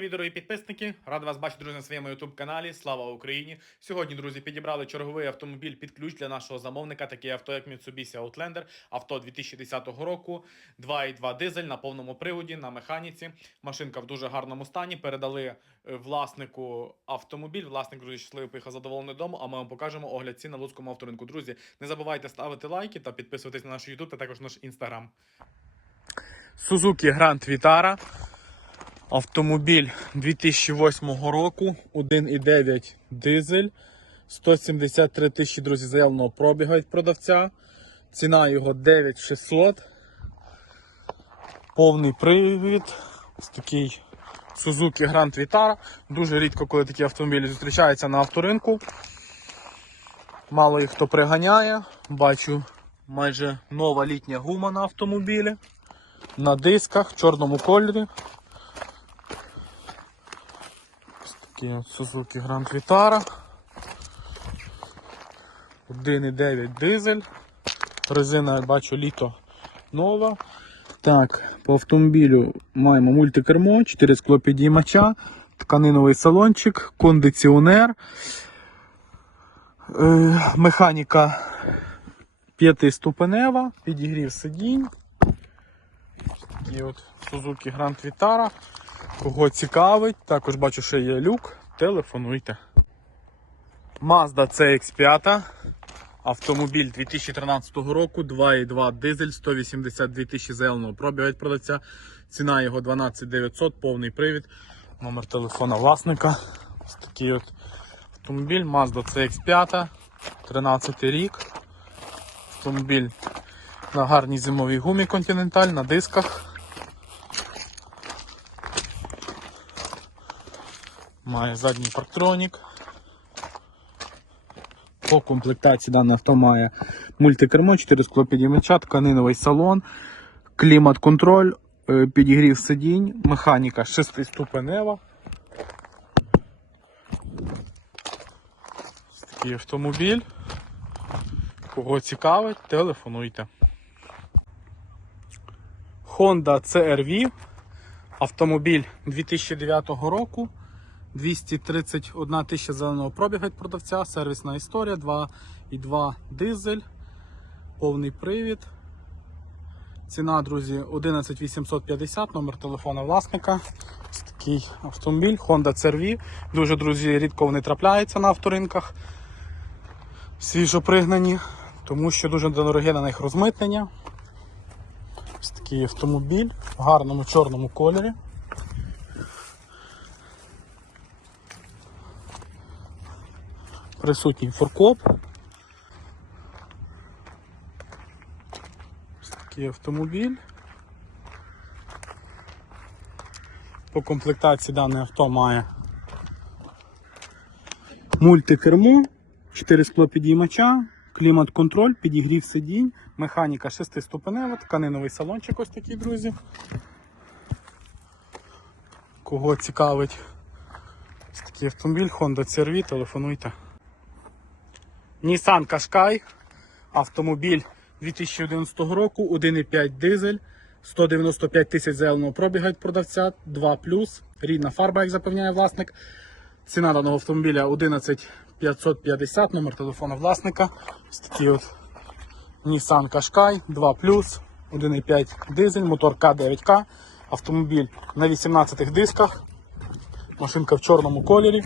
привіт, дорогі підписники! Радий вас бачити, друзі, на своєму youtube каналі. Слава Україні! Сьогодні, друзі, підібрали черговий автомобіль під ключ для нашого замовника. Таке авто, як Mitsubishi Outlander, авто 2010 року, 2,2 дизель на повному приводі на механіці. Машинка в дуже гарному стані. Передали е, власнику автомобіль. Власник друзі щасливий поїхав задоволений додому. А ми вам покажемо огляд цін на Луцькому авторинку. Друзі, не забувайте ставити лайки та підписуватись на наш YouTube та також наш інстаграм. Suzuki Grand Vitara. Автомобіль 2008 року, 1,9 дизель, 173 тисячі, друзі, заявленого пробігу від продавця. Ціна його 9600. Повний привід. Ось такий Suzuki Grand Vitara. Дуже рідко, коли такі автомобілі зустрічаються на авторинку. Мало їх хто приганяє. Бачу майже нова літня гума на автомобілі. На дисках в чорному кольорі. Такий Suzuki Grand Vitara. 1,9 дизель. Резина, як бачу, літо нова. Так, по автомобілю маємо мультикермо, 4 склопідіймача, тканиновий салончик, кондиціонер, е, механіка п'ятиступенева, підігрів сидінь. Такий от Suzuki Grand Vitara. Кого цікавить, також бачу, що є люк, телефонуйте. Mazda CX5. Автомобіль 2013 року, 2,2 дизель, 182 тисячі заявленого пробігу від продавця. Ціна його 12900, повний привід. Номер телефона власника. Ось такий от автомобіль Mazda CX5, 13 рік. Автомобіль на гарній зимовій гумі Continental, на дисках. Має задній парктронік. По комплектації дане авто має мультикермо, 4 склопідіймача, тканиновий салон, клімат-контроль, е, підігрів сидінь, механіка 6-ступенева. Такий автомобіль. Кого цікавить, телефонуйте. Honda CR-V. Автомобіль 2009 року. 231 тисяча зеленого пробігу від продавця, сервісна історія, 2,2 дизель, повний привід. Ціна, друзі, 11850, номер телефона власника. Ось такий автомобіль Honda CR-V. Дуже, друзі, рідко вони трапляються на авторинках. Свіжо пригнані, тому що дуже дороге на них розмитнення. Ось такий автомобіль в гарному чорному кольорі. Присутній форкоп. Ось такий автомобіль. По комплектації дане авто має мультикермо, 4 склопідіймача, клімат-контроль, підігрів сидінь, механіка 6-ступенева, тканиновий салончик ось такий, друзі. Кого цікавить ось такий автомобіль, Honda CR-V, телефонуйте. Nissan Qashqai, автомобіль 2011 року, 1,5 дизель, 195 тисяч заявленого пробіга від продавця, 2 рідна фарба, як запевняє власник. Ціна даного автомобіля 11550, номер телефону власника. Ось такий от Nissan Qashqai 2 1,5 дизель, мотор К9К, автомобіль на 18 дисках, машинка в чорному кольорі.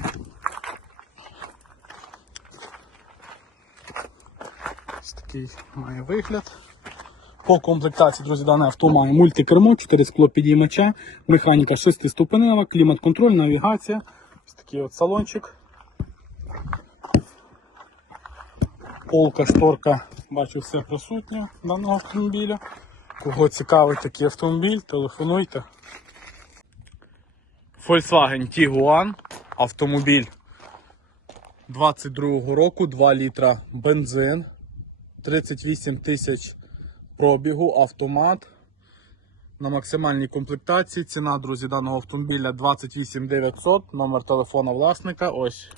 Ось такий має вигляд. По комплектації, друзі, дане авто має мультикермо, 4 скло підіймача, механіка 6-ступенева, клімат-контроль, навігація. Ось такий от салончик. Полка, шторка, бачу, все присутнє даного автомобіля. Кого цікавить такий автомобіль, телефонуйте. Volkswagen Tiguan, автомобіль 22 року, 2 літра бензин, 38 тисяч пробігу, автомат. на максимальній комплектації. Ціна, друзі, даного автомобіля 28 900, номер телефона власника. Ось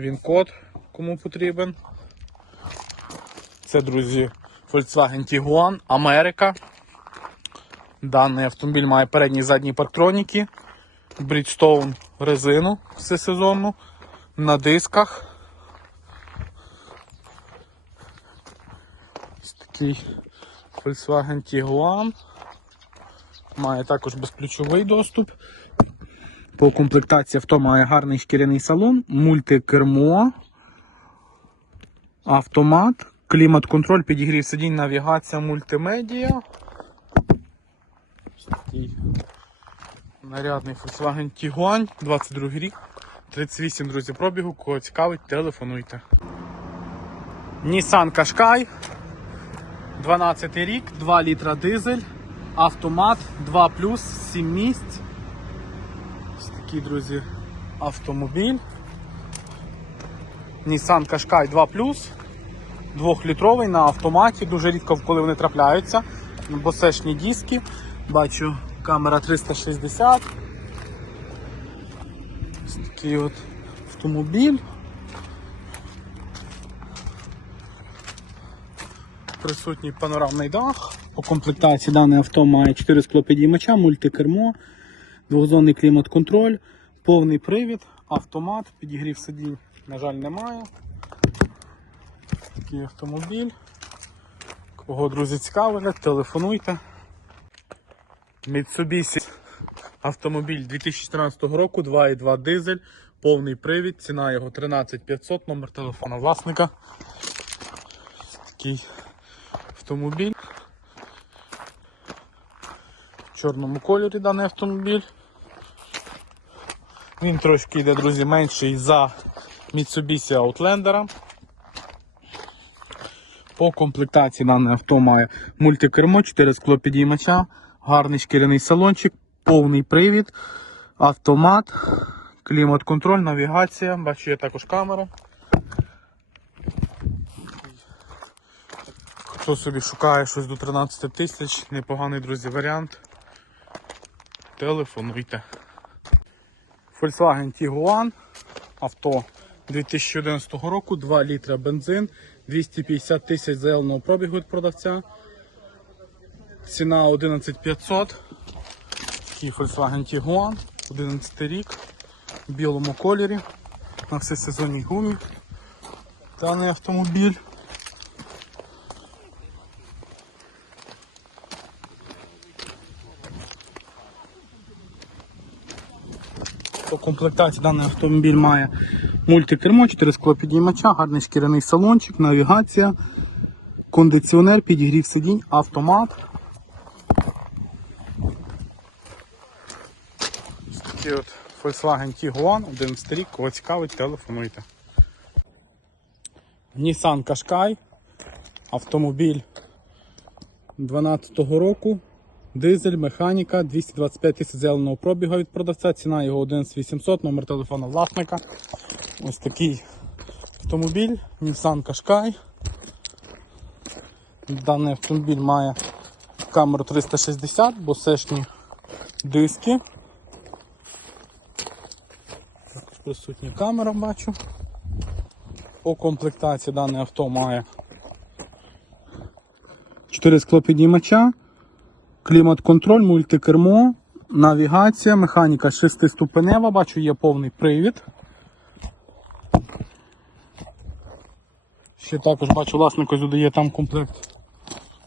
він код, кому потрібен. Це, друзі, Volkswagen Tiguan Америка. Даний автомобіль має передні і задні парктроніки, Bridgestone резину всесезонну на дисках. Такий Volkswagen Tiguan. Має також безключовий доступ. По комплектації авто має гарний шкіряний салон, мультикермо, автомат, клімат-контроль, підігрів сидінь, навігація, мультимедіа. Нарядний Volkswagen Tiguan, 22 рік, 38, друзі, пробігу. Кого цікавить, телефонуйте. Nissan Qashqai, 12 рік, 2 літра дизель, автомат, 2 плюс, 7 місць. Ось такий, друзі, автомобіль. Nissan Qashqai 2 плюс, 2-літровий на автоматі, дуже рідко коли вони трапляються. Босешні диски. Бачу камера 360. Ось такий от автомобіль. Присутній панорамний дах. По комплектації дане авто має 4 склопідіймача, мультикермо, двохзонний клімат-контроль, повний привід, автомат, підігрів сидінь, на жаль, немає. Такий автомобіль. Кого, друзі, цікавить, телефонуйте. Mitsubishi автомобіль 2014 року, 2,2 дизель, повний привід, ціна його 13500, номер телефона власника. Такий автомобіль. В чорному кольорі даний автомобіль. Він трошки йде, друзі, менший за Mitsubishi Outlander. По комплектації дане авто має мультикермо, 4 склопідіймача, гарний шкіряний салончик, повний привід, автомат, клімат-контроль, навігація. Бачу, є також камера. Хто собі шукає щось до 13 тисяч, непоганий, друзі, варіант. Телефонуйте. Volkswagen Tiguan, авто 2011 року, 2 літра бензин, 250 тисяч заявленого пробігу від продавця. Ціна 11500. Такий Volkswagen Tiguan, 11 рік, в білому кольорі, на всесезонній гумі. Даний автомобіль. По комплектації даний автомобіль має мультикермо, 4 склопідіймача, гарний шкіряний салончик, навігація, кондиціонер, підігрів сидінь, автомат. Ось такий от Volkswagen Tiguan, 11 рік, кого цікавить, телефонуйте. Nissan Qashqai, автомобіль 12 року. Дизель, механіка, 225 тисяч зеленого пробігу від продавця, ціна його 11800, номер телефона власника. Ось такий автомобіль, Nissan Qashqai. Даний автомобіль має камеру 360, босешні диски. Присутня камера бачу. По комплектації дане авто має 4 склопідіймача. Клімат-контроль, мультикермо, навігація, механіка 6-ступенева, бачу, є повний привід. Ще також бачу, власник ось додає там комплект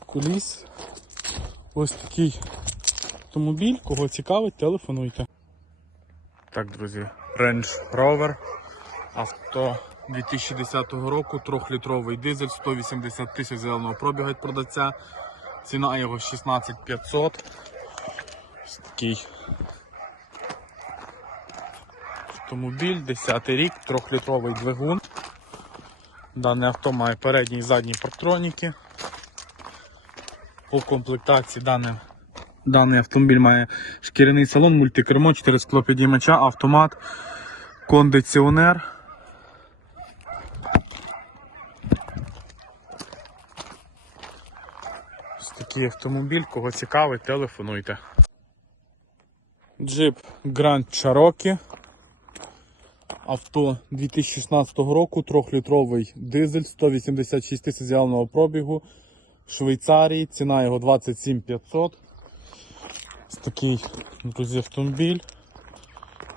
куліс. Ось такий автомобіль, кого цікавить, телефонуйте. Так, друзі, Range Rover. Авто 2010 року, 3-літровий дизель, 180 тисяч зеленого пробігу від продавця. Ціна його 16500. Ось такий автомобіль, 10 рік, 3-літровий двигун. Дане авто має передні і задні парктроніки. По комплектації дане, даний автомобіль має шкіряний салон, мультикермо, 4 склопідіймача, автомат, кондиціонер. Такий автомобіль, кого цікавить, телефонуйте. Джип Grand Cherokee. Авто 2016 року, 3-літровий дизель, 186 тисяч з'явленого пробігу. Швейцарії, ціна його 27 500. Ось такий, друзі, автомобіль.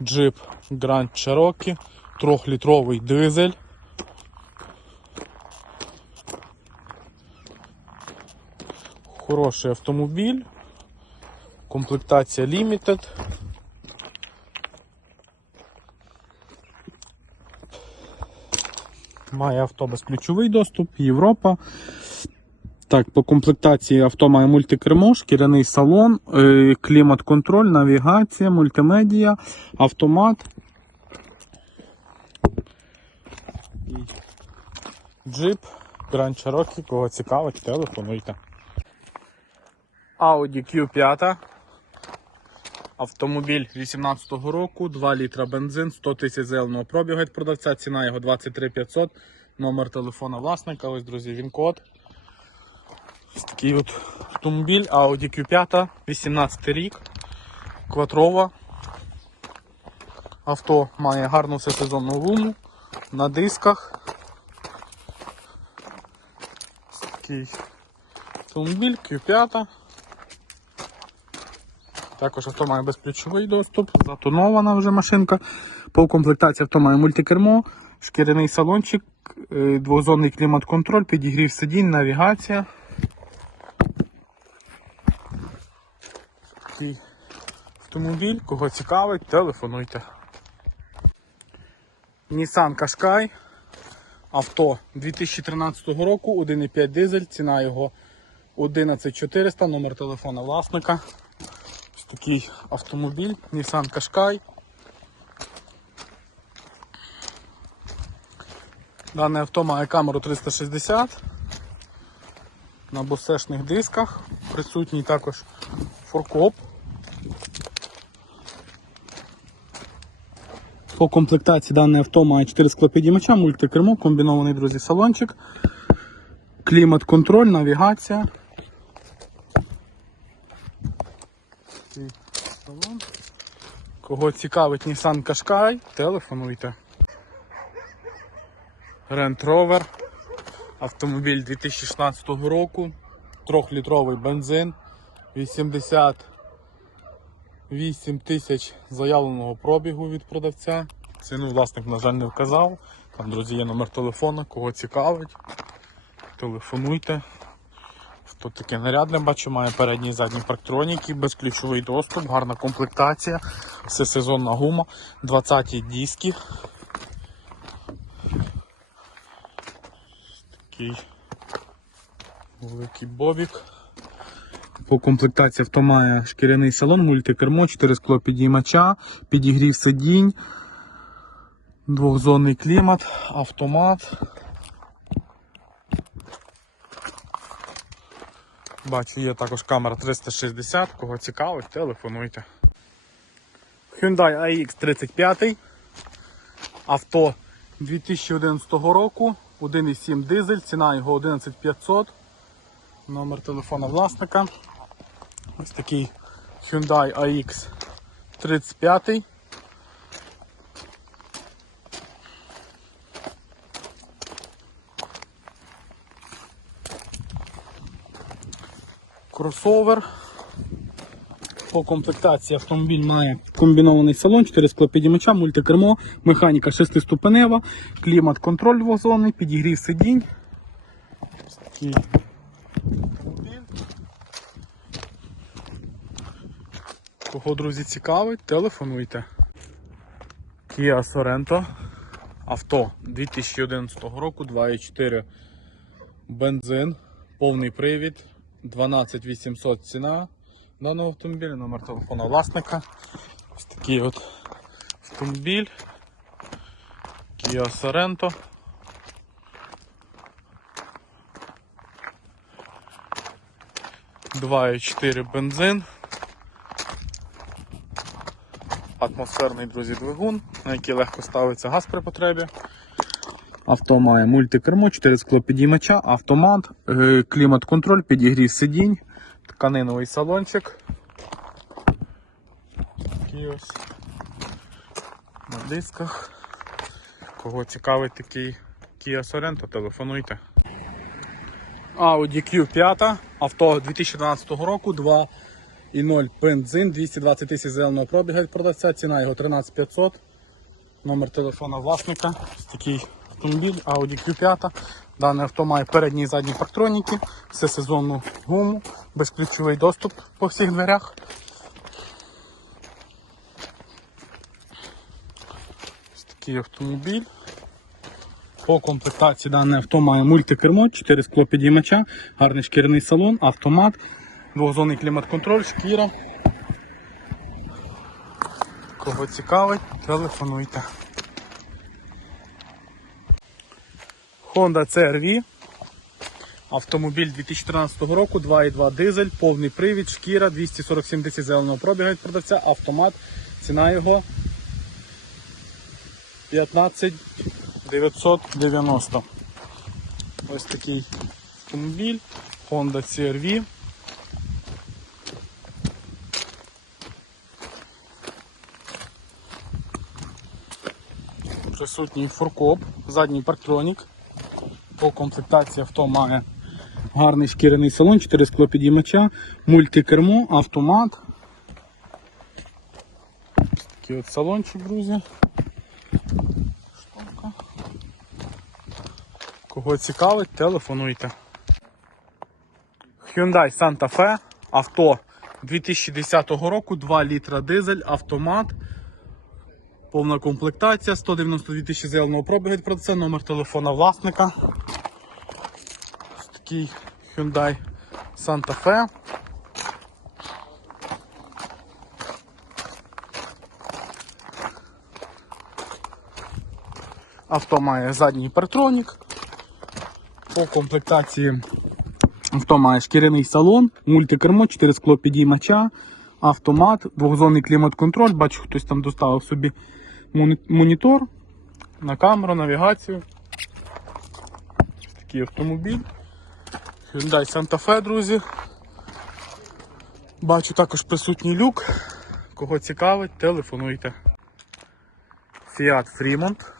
Джип Grand Cherokee, 3-літровий дизель. Хороший автомобіль. Комплектація Limited. Має авто безключовий доступ, Європа. Так, по комплектації авто має мультикермо, шкіряний салон, е, клімат-контроль, навігація, мультимедіа, автомат. Джип, Cherokee, кого цікавить, телефонуйте. Audi Q5. Автомобіль 18-го року, 2 літра бензин, 100 тисяч зеленого пробігу від продавця, ціна його 23 500, номер телефона власника, ось, друзі, він код. Ось такий от автомобіль Audi Q5, 18 рік, кватрова. Авто має гарну всесезонну гуму на дисках. Ось такий автомобіль Q5. Також авто має безключовий доступ, затонована вже машинка. По комплектації авто має мультикермо, шкіряний салончик, е, двозонний клімат-контроль, підігрів сидінь, навігація. Такий автомобіль, кого цікавить, телефонуйте. Nissan Qashqai. Авто 2013 року, 1,5 дизель, ціна його 11400, номер телефона власника. Такий автомобіль Nissan Qashqai. Дане авто має камеру 360 на босешних дисках. Присутній також форкоп. По комплектації дане авто має 4 склопідіймача, мультикермо, комбінований, друзі, салончик, клімат-контроль, навігація. Такий салон. Кого цікавить Nissan Qashqai, телефонуйте. Range Rover. Автомобіль 2016 року. 3-літровий бензин. 88 тисяч заявленого пробігу від продавця. Ціну власник, на жаль, не вказав. Там, друзі, є номер телефона, кого цікавить. Телефонуйте. Хто таке нарядне, бачу, має передні і задні парктроніки, безключовий доступ, гарна комплектація, все сезонна гума, 20-ті диски. Такий великий бобік. По комплектації авто має шкіряний салон, мультикермо, 4 скло підіймача, підігрів сидінь, двохзонний клімат, автомат. Бачу, є також камера 360, кого цікавить, телефонуйте. Hyundai AX35. Авто 2011 року, 1,7 дизель, ціна його 11500. Номер телефона власника. Ось такий Hyundai AX35. Кросовер. По комплектації автомобіль має комбінований салон, 4 склопідімача, мультикермо, механіка 6-ступенева, клімат-контроль двозонний, підігрів сидінь. Кого, друзі, цікавить, телефонуйте. Kia Sorento. Авто 2011 року, 2,4 бензин, повний привід, 12800 ціна даного автомобіля, номер телефона власника. Ось такий от автомобіль. Kia Sorento. Два і 4 бензин. Атмосферний, друзі, двигун, на який легко ставиться газ при потребі. Авто має мультикермо, 4 склопідіймача, автомат, е, клімат-контроль, підігрів сидінь, тканиновий салончик. Такий ось на дисках. Кого цікавить такий Kia Sorento, телефонуйте. Audi Q5, авто 2012 року, 2,0 бензин, 220 тисяч зеленого пробіга від продавця, ціна його 13500. Номер телефона власника. Такий автомобіль Audi Q5. Дане авто має передні і задні парктроніки, все сезонну гуму, безключовий доступ по всіх дверях. Ось такий автомобіль. По комплектації дане авто має мультикермо, 4 склопідіймача, гарний шкіряний салон, автомат, двохзонний клімат-контроль, шкіра. Кого цікавить, телефонуйте. Honda CR-V. Автомобіль 2013 року, 2,2 дизель, повний привід, шкіра, 247 тисяч зеленого пробіга від продавця, автомат. Ціна його 15 990. Ось такий автомобіль. Honda CR-V. Присутній фуркоп, задній парктронік. По комплектації авто має гарний шкіряний салон, 4 склопідіймача, мультикермо, автомат. Такий от салончик, друзі. Штука. Кого цікавить, телефонуйте. Hyundai Santa Fe, авто 2010 року, 2 літра дизель, автомат. Повна комплектація, 192 тисячі зеленого пробігу від продавця, номер телефона власника. Ось такий Hyundai Santa Fe. Авто має задній партронік. По комплектації авто має шкіряний салон, мультикермо, 4 скло підіймача, автомат, двохзонний клімат-контроль. Бачу, хтось там доставив собі монітор на камеру, навігацію. Такий автомобіль. Hyundai Santa Fe, друзі. Бачу також присутній люк. Кого цікавить, телефонуйте. Fiat Fremont.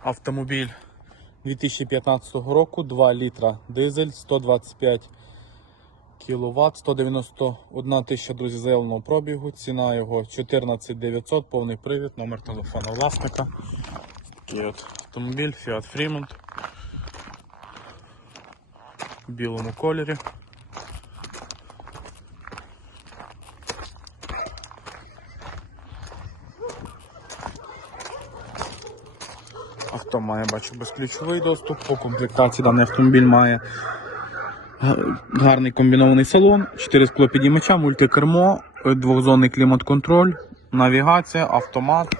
Автомобіль 2015 року, 2 літра дизель, 125 кВт, 191 тисяча друзі заявленого пробігу. Ціна його 14 900, повний привід, номер телефону власника. Такий от автомобіль Fiat Fremont в білому кольорі. Авто має, бачу, безключовий доступ. По комплектації даний автомобіль має гарний комбінований салон, 4 склопідіймача, мультикермо, е, двохзонний клімат-контроль, навігація, автомат.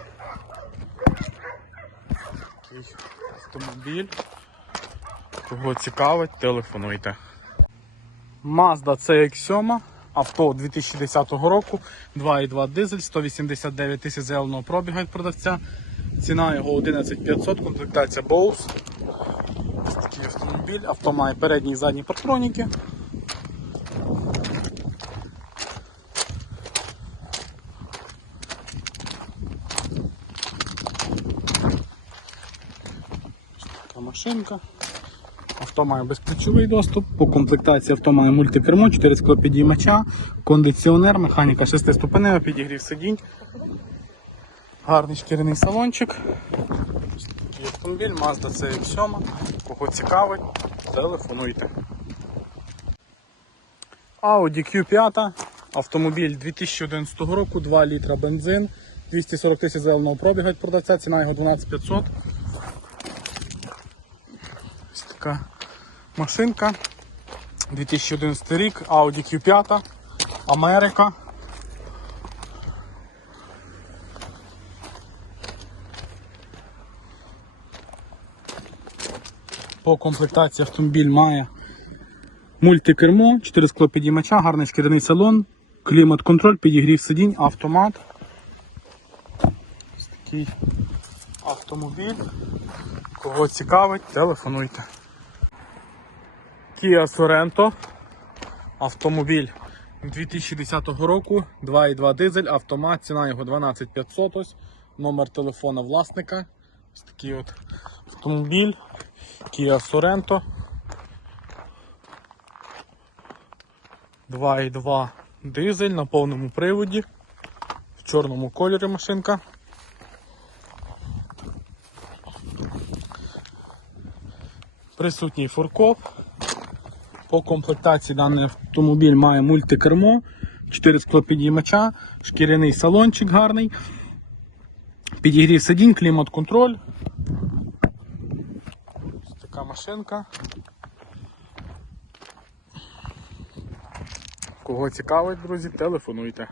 Автомобіль. Кого цікавить, телефонуйте. Mazda CX-7, авто 2010 року, 2,2 дизель, 189 тисяч зеленого пробігу від продавця. Ціна його 11500, комплектація Bose. Ось такий автомобіль, авто має передні і задні партроніки. Така машинка. Авто має безключовий доступ. По комплектації авто має мультикермо, 4 склопідіймача, кондиціонер, механіка 6 ступенева, підігрів сидінь. Гарний шкіряний салончик. Такий автомобіль, Mazda CX-7. Кого цікавить, телефонуйте. Audi Q5. Автомобіль 2011 року, 2 літра бензин, 240 тисяч зеленого пробігу від продавця, ціна його 12500. Ось така машинка. 2011 рік, Audi Q5, Америка. По комплектації автомобіль має мультикермо, 4 склопідіймача, гарний шкіряний салон, клімат-контроль, підігрів сидінь, автомат. Ось такий автомобіль. Кого цікавить, телефонуйте. Kia Sorento. Автомобіль 2010 року, 2,2 дизель, автомат, ціна його 12500. Ось. Номер телефона власника. Ось такий от автомобіль. Kia Sorento. 2,2 дизель на повному приводі. В чорному кольорі машинка. Присутній фуркоп. По комплектації даний автомобіль має мультикермо, 4 склопідіймача, шкіряний салончик гарний, підігрів сидінь, клімат-контроль. Машинка. Кого цікавить, друзі, телефонуйте.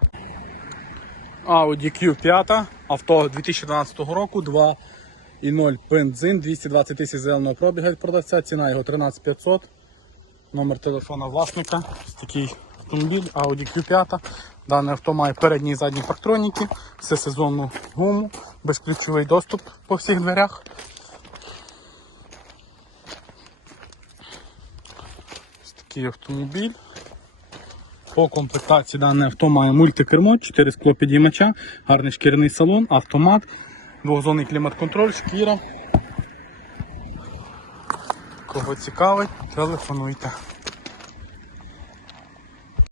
Audi Q5, авто 2012 року, 2,0 бензин, 220 тисяч зеленого пробіга продавця, ціна його 13500. Номер телефона власника. Ось такий автомобіль Audi Q5. Дане авто має передні і задні парктроніки, все сезонну гуму, безключовий доступ по всіх дверях. Такий автомобіль. По комплектації дане авто має мультикермо, 4 скло підіймача, гарний шкіряний салон, автомат, двохзонний клімат-контроль, шкіра. Кого цікавить, телефонуйте.